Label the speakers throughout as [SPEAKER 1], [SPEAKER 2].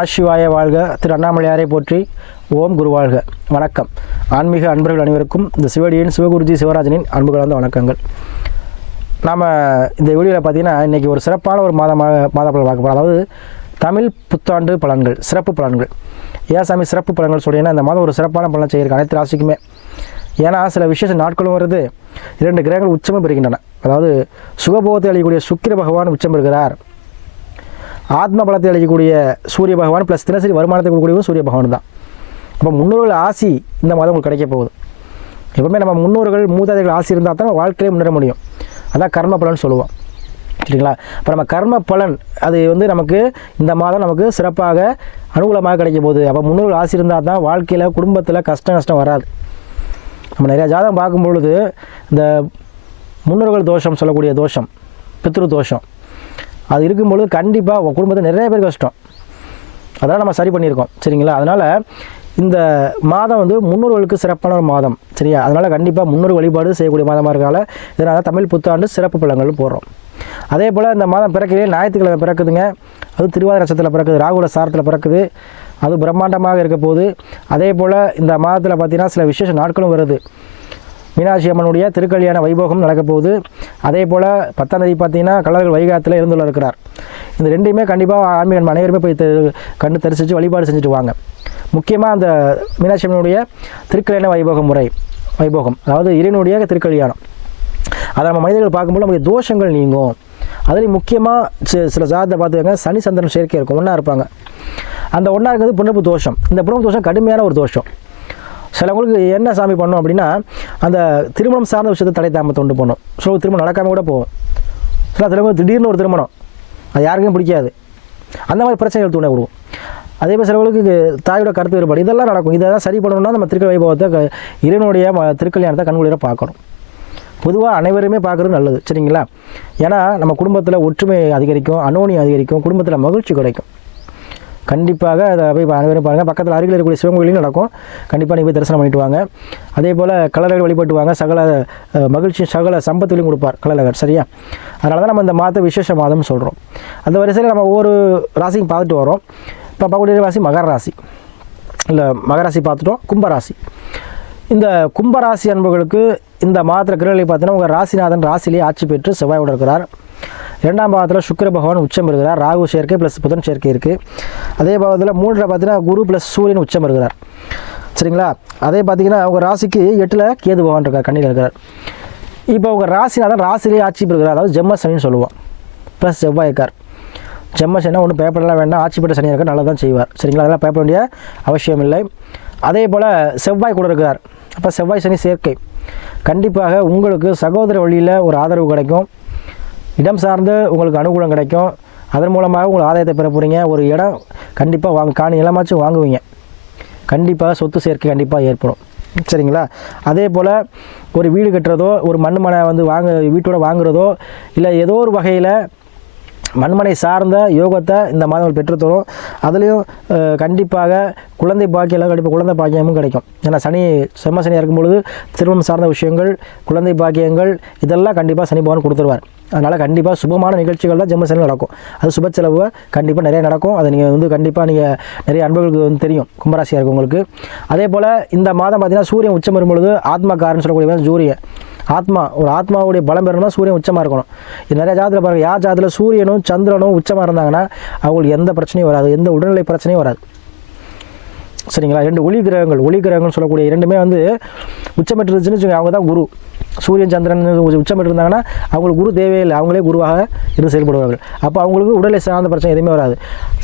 [SPEAKER 1] நமசிவாய வாழ்க. திரு அண்ணாமலையாரை போற்றி ஓம் குரு வாழ்க. வணக்கம். ஆன்மீக அன்பர்கள் அனைவருக்கும் இந்த சிவடியின் சிவகுருஜி சிவராஜனின் அன்பு கலந்த வணக்கங்கள். நாம் இந்த வீடியோவில் பார்த்தீங்கன்னா இன்றைக்கி ஒரு சிறப்பான ஒரு மாதமாக மாத பலன் பார்க்க போகிறோம் அதாவது தமிழ் புத்தாண்டு பலன்கள் சிறப்பு பலன்கள். ஏன் சாமி சிறப்பு பலன்கள் சொல்லிங்கன்னா இந்த மாதம் ஒரு சிறப்பான பலன் செய்யிருக்கு அனைத்து ராசிக்குமே. ஏன்னா சில விசேஷ நாட்களும் வருது. இரண்டு கிரகங்கள் உச்சமும் பெறுகின்றன. அதாவது சுகபோகத்தை அளிக்கக்கூடிய சுக்கிர பகவான் உச்சம் பெறுகிறார். ஆத்ம பலத்தை அளிக்கக்கூடிய சூரிய பகவான் ப்ளஸ் தினசரி வருமானத்தை கொடுக்கக்கூடிய சூரிய பகவான் தான். அப்போ முன்னோர்கள் ஆசி இந்த மாதம் உங்களுக்கு கிடைக்க போகுது. எப்பவுமே நம்ம முன்னோர்கள் மூதாதைகள் ஆசி இருந்தால் தான் வாழ்க்கையே முன்னேற முடியும். அதான் கர்ம பலன் சொல்லுவோம். சரிங்களா? இப்போ நம்ம கர்ம பலன் அது வந்து நமக்கு இந்த மாதம் நமக்கு சிறப்பாக அனுகூலமாக கிடைக்க போகுது. அப்போ முன்னோர்கள் ஆசி இருந்தால் தான் வாழ்க்கையில் குடும்பத்தில் கஷ்டம் நஷ்டம் வராது. நம்ம நிறையா ஜாதகம் பார்க்கும் பொழுது இந்த முன்னோர்கள் தோஷம் சொல்லக்கூடிய தோஷம் பித்ரு தோஷம் அது இருக்கும்பொழுது கண்டிப்பாக உங்கள் குடும்பத்தில் நிறைய பேர் கஷ்டம். அதெல்லாம் நம்ம சரி பண்ணியிருக்கோம் சரிங்களா? அதனால் இந்த மாதம் வந்து முன்னோர்களுக்கு சிறப்பான ஒரு மாதம் சரியா? அதனால் கண்டிப்பாக முன்னோர் வழிபாடு செய்யக்கூடிய மாதமாக இருக்கனால இதனால் தமிழ் புத்தாண்டு சிறப்பு பழங்கள் போடுறோம். அதே போல் இந்த மாதம் பிறக்கவே ஞாயிற்றுக்கிழமை பிறக்குதுங்க. அது திருவாதிரை நட்சத்திரத்தில் பிறக்குது ராகுல சாரத்தில் பிறக்குது. அது பிரம்மாண்டமாக இருக்க போகுது அதே போல் இந்த மாதத்தில் பார்த்திங்கன்னா சில விசேஷ நாட்களும் வருது. மீனாட்சி அம்மனுடைய திருக்கல்யாண வைபோகம் நடக்கப்போகுது அதே போல் பத்தாம் தேதி பார்த்தீங்கன்னா கலர்கள் வைகாத்தில் இருந்துள்ள இருக்கிறார். இந்த ரெண்டையுமே கண்டிப்பாக ஆன்மீக அனைவருமே போய் கண்டு தரிசித்து வழிபாடு செஞ்சுட்டு வாங்க. முக்கியமாக அந்த மீனாட்சி அம்மனுடைய திருக்கல்யாண வைபோக முறை வைபோகம் அதாவது இறைவனுடைய திருக்கல்யாணம். அதை நம்ம மனிதர்கள் பார்க்கும்போது நமக்கு தோஷங்கள் நீங்கும். அதுலேயும் முக்கியமாக சில ஜாதத்தை பார்த்துக்கங்க சனி சந்திரன் சேர்க்கை இருக்கும். ஒன்றா இருப்பாங்க. அந்த ஒன்றா இருக்கிறது புனப்பு தோஷம். இந்த புனப்பு தோஷம் கடுமையான ஒரு தோஷம். சிலவங்களுக்கு என்ன சாமி பண்ணோம் அப்படின்னா அந்த திருமணம் சார்ந்த விஷயத்தை தடை தாமத்தை உண்டு பண்ணும். ஸோ திருமணம் நடக்காமல் கூட போகும். சில சிலவங்க திடீர்னு ஒரு திருமணம். அது யாருக்கும் பிடிக்காது. அந்த மாதிரி பிரச்சனைகள் தூண்டை விடுவோம் அதே மாதிரி சிலவங்களுக்கு தாயோட கருத்து வேறுபாடு இதெல்லாம் நடக்கும். இதெல்லாம் சரி பண்ணணும்னா நம்ம திருக்கல் வைபவத்தை இறைவனுடைய ம- திருக்கல்யாணத்தை கண்குளிர பார்க்கணும். பொதுவாக அனைவருமே பார்க்குறது நல்லது சரிங்களா? ஏன்னா நம்ம குடும்பத்தில் ஒற்றுமை அதிகரிக்கும் அனோனி அதிகரிக்கும் குடும்பத்தில் மகிழ்ச்சி கிடைக்கும் கண்டிப்பாக அதை போய் அனைவரும் பாருங்கள் பக்கத்தில் அருகில் இருக்கக்கூடிய சிவன் கோயிலையும் நடக்கும். கண்டிப்பாக நீங்கள் போய் தரிசனம் பண்ணிட்டு வாங்க. அதே போல் கலர்கள் வழிபட்டு வாங்க. சகல மகிழ்ச்சியும் மகிழ்ச்சி சகல சம்பத்துலையும் கொடுப்பார் கலரகர் சரியா? அதனால தான் நம்ம இந்த மாதத்தை விசேஷ மாதம்னு சொல்கிறோம் அந்த வரிசையில் நம்ம ஒவ்வொரு ராசியும் பார்த்துட்டு வரோம். இப்போ பார்க்கக்கூடிய ராசி மகர ராசி. இல்லை மகராசி பார்த்துட்டோம். கும்பராசி இந்த கும்பராசி அன்புகளுக்கு இந்த மாதத்தில் கிரகங்களை பார்த்தீங்கன்னா உங்கள் ராசிநாதன் ராசிலேயே ஆட்சி பெற்று செவ்வாயோடு இருக்கிறார். இரண்டாம் பாவத்தில் சுக்கர பகவான் உச்சம் இருக்கிறார் ராகு சேர்க்கை ப்ளஸ் புதன் சேர்க்கை இருக்குது அதே பாவத்தில் மூன்றில் பார்த்தீங்கன்னா குரு ப்ளஸ் சூரியன் உச்சம் இருக்கிறார் சரிங்களா? அதே பார்த்தீங்கன்னா உங்கள் ராசிக்கு எட்டில் கேது பகவான் இருக்கார் கண்ணியில் இருக்கிறார். இப்போ உங்கள் ராசிநாதன் ராசிலேயே ஆட்சி பெறுகிறார். அதாவது ஜெம்ம சனின்னு சொல்லுவோம். ப்ளஸ் செவ்வாய் இருக்கார். ஜெம்ம சனினா ஒன்றும் பேப்பர்லாம் வேண்டாம். ஆட்சி பெற்ற சனி இருக்கார் நல்லா தான் செய்வார். சரிங்களா? அதெல்லாம் பேப்பர் வேண்டிய அவசியம் இல்லை. அதே போல் செவ்வாய் கூட இருக்கிறார் அப்போ செவ்வாய் சனி சேர்க்கை. கண்டிப்பாக உங்களுக்கு சகோதர வழியில் ஒரு ஆதரவு கிடைக்கும். இடம் சார்ந்து உங்களுக்கு அனுகூலம் கிடைக்கும். அதன் மூலமாக உங்கள் ஆதாயத்தை பெற போகிறீங்க ஒரு இடம் கண்டிப்பாக வாங்க காணி நிலமாச்சும் வாங்குவீங்க. கண்டிப்பாக சொத்து சேர்க்கை கண்டிப்பாக ஏற்படும். சரிங்களா? அதே போல் ஒரு வீடு கட்டுறதோ ஒரு மண் மனை வந்து வாங்க வீட்டோட வாங்குறதோ இல்லை ஏதோ ஒரு வகையில் மண்மனை சார்ந்த யோகத்தை இந்த மாதங்கள் பெற்றுத்தரும். அதுலேயும் கண்டிப்பாக குழந்தை பாக்கியம் கண்டிப்பாக குழந்தை பாக்கியமும் கிடைக்கும். ஏன்னா சனி செம்ம சனியாக இருக்கும் பொழுது திருமணம் சார்ந்த விஷயங்கள் குழந்தை பாக்கியங்கள் இதெல்லாம் கண்டிப்பாக சனி பகவான் கொடுத்துருவார். அதனால் கண்டிப்பாக சுபமான நிகழ்ச்சிகள் தான் ஜெம்ம நடக்கும். அது சுப செலவு கண்டிப்பாக நிறைய நடக்கும். அதை நீங்கள் வந்து கண்டிப்பாக நீங்கள் நிறைய அன்பர்களுக்கு வந்து தெரியும். கும்பராசியாக இருக்கும் உங்களுக்கு அதே போல் இந்த மாதம் பார்த்தீங்கன்னா சூரியன் உச்சம் வரும்பொழுது ஆத்மகாரன்னு சொல்லக்கூடிய சூரியன். ஆத்மா ஒரு ஆத்மாவுடைய பலம் பெறணும்னா சூரியன் உச்சமாக இருக்கணும். இது நிறைய ஜாதத்தில் பாருங்கள் யார் ஜாதத்தில் சூரியனும் சந்திரனும் உச்சமாக இருந்தாங்கன்னா அவங்களுக்கு எந்த பிரச்சனையும் வராது. எந்த உடல்நிலை பிரச்சனையும் வராது. சரிங்களா? ரெண்டு ஒளி கிரகங்கள் ஒளி கிரகங்கள்னு சொல்லக்கூடிய இரண்டுமே வந்து உச்சமிட்டு இருந்துச்சுன்னு வச்சுக்கோங்க, அவங்க தான் குரு. சூரியன் சந்திரன் உச்சம் இருந்தாங்கன்னா அவங்களுக்கு குரு தேவையில்லை. அவங்களே குருவாக இருந்து செயல்படுவார்கள். அப்போ அவங்களுக்கு உடலை சார்ந்த பிரச்சனை எதுவுமே வராது.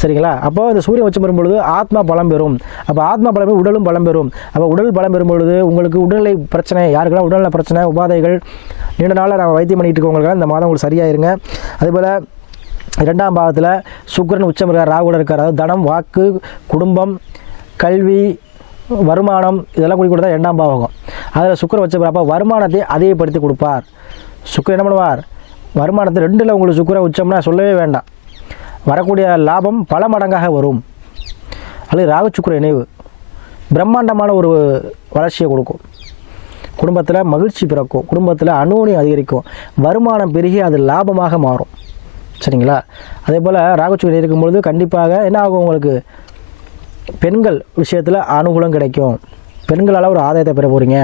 [SPEAKER 1] சரிங்களா? அப்போ இந்த சூரியன் உச்சம் பெறும் பொழுது ஆத்மா பலம் பெறும். அப்போ ஆத்மா பலம் உடலும் பலம் பெறும். அப்போ உடல் பலம் பெறும் பொழுது உங்களுக்கு உடல்நிலை பிரச்சனை யாருக்கெல்லாம் உடல்நல பிரச்சனை உபாதைகள் நீண்ட நாளாக நான் வைத்தியம் பண்ணிட்டு இருக்கவங்களுக்கு இந்த மாதம் உங்களுக்கு சரியாயிருங்க. அதேபோல் இரண்டாம் பாகத்தில் சுக்கிரன் உச்சம் இருக்கார் ராகுடன் இருக்கார். அதாவது தனம் வாக்கு குடும்பம் கல்வி வருமானம் இதெல்லாம் கூடி கொடுத்தா இரண்டாம் பாவகம். அதில் சுக்கிரன் வச்ச அப்போ வருமானத்தை அதிகப்படுத்தி கொடுப்பார். சுக்கர் என்ன பண்ணுவார்? வருமானத்தை ரெண்டில் உங்களுக்கு சுக்கரை உச்சம்னா சொல்லவே வேண்டாம். வரக்கூடிய லாபம் பல மடங்காக வரும். அல்லது ராகு சுக்கர இணைவு. பிரம்மாண்டமான ஒரு வளர்ச்சியை கொடுக்கும். குடும்பத்தில் மகிழ்ச்சி பிறக்கும். குடும்பத்தில் அனுமதி அதிகரிக்கும். வருமானம் பெருகி அது லாபமாக மாறும். சரிங்களா? அதே போல் ராகுச்சுவரி இருக்கும்பொழுது கண்டிப்பாக என்ன ஆகும் உங்களுக்கு? பெண்கள் விஷயத்தில் அனுகூலம் கிடைக்கும். பெண்களால் ஒரு ஆதாயத்தை பெற போகிறீங்க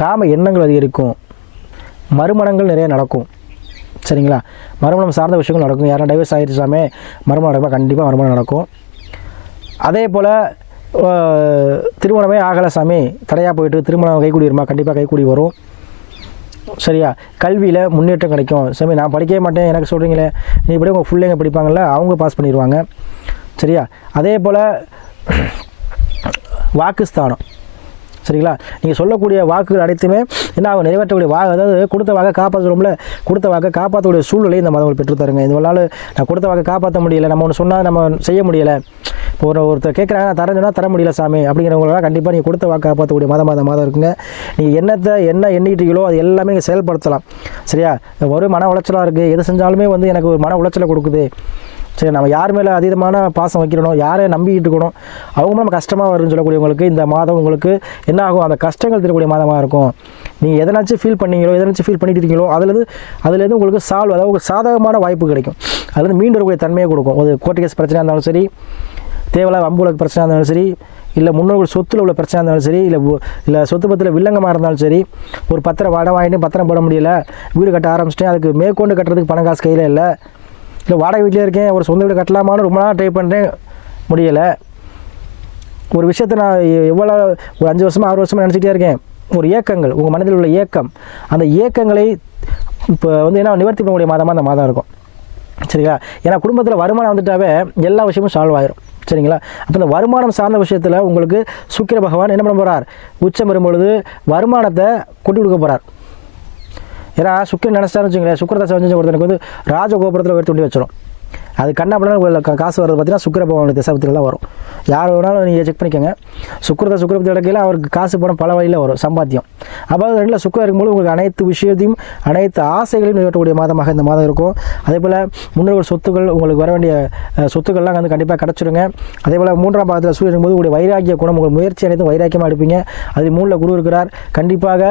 [SPEAKER 1] காம எண்ணங்கள் அதிகரிக்கும். மறுமணங்கள் நிறைய நடக்கும். சரிங்களா? மறுமணம் சார்ந்த விஷயங்கள் நடக்கும். யாரும் டைவர்ஸ் ஆகிடுச்சாமே மறுமணம் நடக்கும் கண்டிப்பாக மறுமணம் நடக்கும். அதே போல் திருமணமே ஆகலை சாமி. தடையாக போயிட்டு திருமணம் கைக்கூடி வருமா கண்டிப்பாக கைக்கூடி வரும். சரியா? கல்வியில் முன்னேற்றம் கிடைக்கும். சாமி நான் படிக்கவே மாட்டேன். எனக்கு சொல்கிறீங்களே நீ இப்படி உங்கள் பிள்ளைங்க படிப்பாங்கள்ல அவங்க பாஸ் பண்ணிடுவாங்க சரியா? அதே போல் வாக்குஸ்தானம். சரிங்களா? நீங்கள் சொல்லக்கூடிய வாக்குகள் அனைத்துமே என்ன ஆகும்? நிறைவேற்றக்கூடிய வா அதாவது கொடுத்த வாக்கை காப்பாற்றுறோம்ல கொடுத்த வாக்கை காப்பாற்றக்கூடிய சூழ்நிலை இந்த மதங்கள் பெற்றுத்தருங்க. இந்த நான் கொடுத்த வாக்கை காப்பாற்ற முடியல நம்ம ஒன்று சொன்னால் நம்ம செய்ய முடியலை. இப்போ ஒரு ஒருத்தர் கேட்குறாங்க நான் தரேன் தர முடியல சாமி அப்படிங்கிறவங்களாம் கண்டிப்பாக நீங்கள் கொடுத்த வாக்கு காப்பாற்றக்கூடிய மதம் அந்த மாதம் இருக்குங்க. நீங்கள் என்னத்தை என்ன எண்ணிட்டீங்களோ அது எல்லாமே நீங்கள் செயல்படுத்தலாம். சரியா? ஒரு மன உளைச்சலாக இருக்குது எது செஞ்சாலுமே வந்து எனக்கு ஒரு மன உளைச்சலை கொடுக்குது. சரி நம்ம யார் மேலே அதீதமான பாசம் வைக்கிறோம் யாரை நம்பிக்கிட்டு இருக்கணும் அவங்க நம்ம கஷ்டமாக வரும்னு சொல்லக்கூடியவங்களுக்கு இந்த மாதம் உங்களுக்கு என்ன ஆகும்? அந்த கஷ்டங்கள் தரக்கூடிய மாதமாக இருக்கும். நீங்கள் எதனாச்சும் ஃபீல் பண்ணீங்களோ எதனாச்சும் ஃபீல் பண்ணிட்டு இருக்கீங்களோ அதுலேருந்து அதுலேருந்து உங்களுக்கு சால்வ் அதாவது ஒரு சாதகமான வாய்ப்பு கிடைக்கும். அதுலேருந்து மீண்டு வரக்கூடிய தன்மையை கொடுக்கும். ஒரு கோர்ட்டு கேஸ் பிரச்சனையாக இருந்தாலும் சரி தேவையில்லாத உலக பிரச்சனையாக இருந்தாலும் சரி இல்லை முன்னோர்கள் சொத்தில் உள்ள பிரச்சனை இருந்தாலும் சரி இல்லை இல்லை சொத்து பத்தில் வில்லங்கமாக இருந்தாலும் சரி ஒரு பத்திரம் வடம் வாங்கிட்டு பத்திரம் போட முடியல வீடு கட்ட ஆரம்பிச்சிட்டேன் அதுக்கு மேற்கொண்டு கட்டுறதுக்கு பணம் காசு கையில் இல்லை இல்லை வாடகை வீட்டிலே இருக்கேன் ஒரு சொந்த வீடு கட்டலாமான்னு ரொம்ப நாள் ட்ரை பண்ணுறேன் முடியலை. ஒரு விஷயத்தை நான் எ- எவ்வளோ ஒரு அஞ்சு வருஷமாக ஆறு வருஷமாக நினச்சிட்டே இருக்கேன். ஒரு ஏக்கங்கள் உங்கள் மனதில் உள்ள ஏக்கம் அந்த ஏக்கங்களை இப்போ வந்து என்ன நிவர்த்தி பண்ணக்கூடிய மாதமாக அந்த மாதம் இருக்கும். சரிங்களா? ஏன்னா குடும்பத்தில் வருமானம் வந்துட்டாவே எல்லா விஷயமும் சால்வ் ஆயிரும். சரிங்களா? அப்போ இந்த வருமானம் சார்ந்த விஷயத்தில் உங்களுக்கு சுக்கிர பகவான் என்ன பண்ண போகிறார் உச்சம் வரும்பொழுது வருமானத்தை கொட்டி கொடுக்க போகிறார் ஏன்னா சுக்கிரன் நினச்சாரு வச்சுங்களேன் சுக்கரதாசை வந்து ஒருத்தனுக்கு வந்து ராஜகோபுரத்தில் உயர்த்தி கொண்டு வச்சிடும் அது கண்ணாப்படம் காசு வர்றது பார்த்தீங்கன்னா சுக்கர பகவானுடைய திசபத்தில் தான் வரும். யார் வேணாலும் நீங்கள் செக் பண்ணிக்கோங்க. சுக்கிரத சுக்கரத்தில் இடக்கையில் அவருக்கு காசு பணம் பல வழியில் வரும் சம்பாத்தியம். அப்போ ரெண்டில் சுக்கரம் இருக்கும்போது உங்களுக்கு அனைத்து விஷயத்தையும் அனைத்து ஆசைகளையும் நிறைவேற்றக்கூடிய மாதமாக இந்த மாதம் இருக்கும். அதே போல் முன்னோர்கள் சொத்துக்கள் உங்களுக்கு வர வேண்டிய சொத்துக்கள்லாம் வந்து கண்டிப்பாக கிடச்சிருங்க. அதே போல் மூன்றாம் பாகத்தில் சூரியன் இருக்கும்போது உங்களுடைய வைராக்கிய குணம் உங்கள் முயற்சி அனைத்தும் வைராக்கியமாக எடுப்பீங்க. அது மூணில் குரு இருக்கிறார். கண்டிப்பாக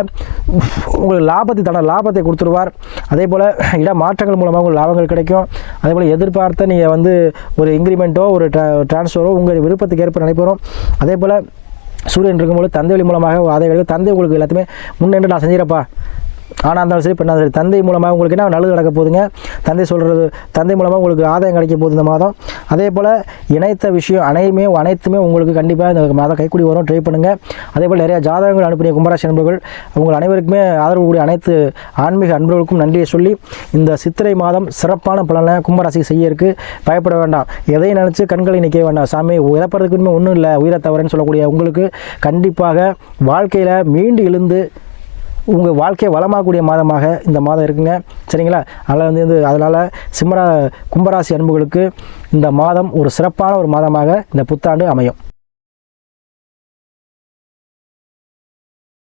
[SPEAKER 1] உங்களுக்கு லாபத்தை தன லாபத்தை கொடுத்துருவார். அதே போல் இட மாற்றங்கள் மூலமாக உங்களுக்கு லாபங்கள் கிடைக்கும். அதே போல் எதிர்பார்த்த நீங்கள் வந்து ஒரு இன்க்ரிமெண்ட்டோ ஒரு ட்ரான்ஸ்ஃபரோ உங்கள் விருப்பத்துக்கு ஏற்ப நடைபெறும் அதே போல் சூரியன் இருக்கும்போது தந்தை வழி மூலமாக அதை வழி தந்தை உங்களுக்கு எல்லாத்தையுமே முன்னென்று நான் செஞ்சிடப்பா ஆனால் இருந்தாலும் சரி பெண்ணாக சரி தந்தை மூலமாக உங்களுக்கு என்ன நல்லது நடக்க போகுதுங்க? தந்தை சொல்கிறது தந்தை மூலமாக உங்களுக்கு ஆதாயம் கிடைக்க போகுது இந்த மாதம். அதே போல் இணைத்த விஷயம் அனைத்துமே அனைத்துமே உங்களுக்கு கண்டிப்பாக இந்த மாதம் கைக்கூடி வரும். ட்ரை பண்ணுங்கள் அதே போல் நிறையா ஜாதகங்கள் அனுப்பிய கும்பராசி அன்பர்கள். உங்கள் அனைவருக்குமே ஆதரவு கூடிய அனைத்து ஆன்மீக அன்பர்களுக்கும் நன்றியை சொல்லி இந்த சித்திரை மாதம் சிறப்பான பலனை கும்பராசிக்கு செய்ய இருக்கு. பயப்பட வேண்டாம். எதையும் நினச்சி கண்களை நிற்க வேண்டாம். சாமி இறப்பறதுக்குமே ஒன்றும் இல்லை. உயிரை தவறுன்னு சொல்லக்கூடிய உங்களுக்கு கண்டிப்பாக வாழ்க்கையில் மீண்டு எழுந்து உங்கள் வாழ்க்கையை வளமாகக்கூடிய மாதமாக இந்த மாதம் இருக்குங்க. சரிங்களா? அதில் வந்து இது அதனால் சிம்மரா கும்பராசி அன்புகளுக்கு இந்த மாதம் ஒரு சிறப்பான ஒரு மாதமாக இந்த புத்தாண்டு அமையும்.